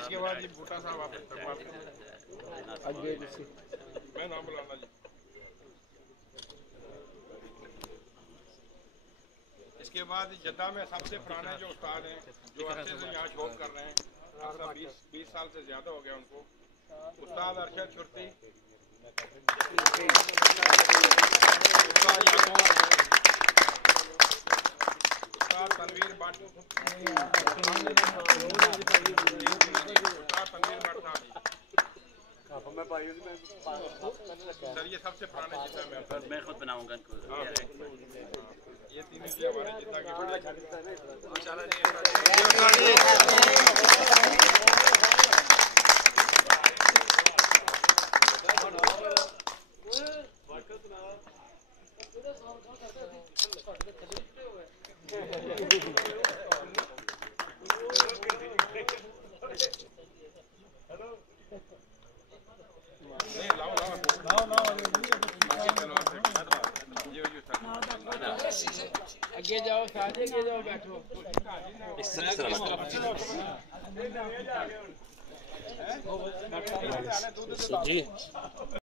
इसके बाद ये बूटा साहब आप आगे मैं नाम बुलाना जी। इसके बाद जद्दा में सबसे पुराने जो उस्ताद हैं जो अच्छे से यहाँ शोध कर रहे हैं, 20 साल से ज्यादा हो गया उनको, उस्ताद अरशद शुरती, उस्ताद तनवीर भट्ट, सर ये सबसे पुराने जितना मैं खुद बनाऊंगा इनको। ये तीनों की हमारे जितना के आगे जाओ साथ आगे जाओ बैठो इस तरह जी।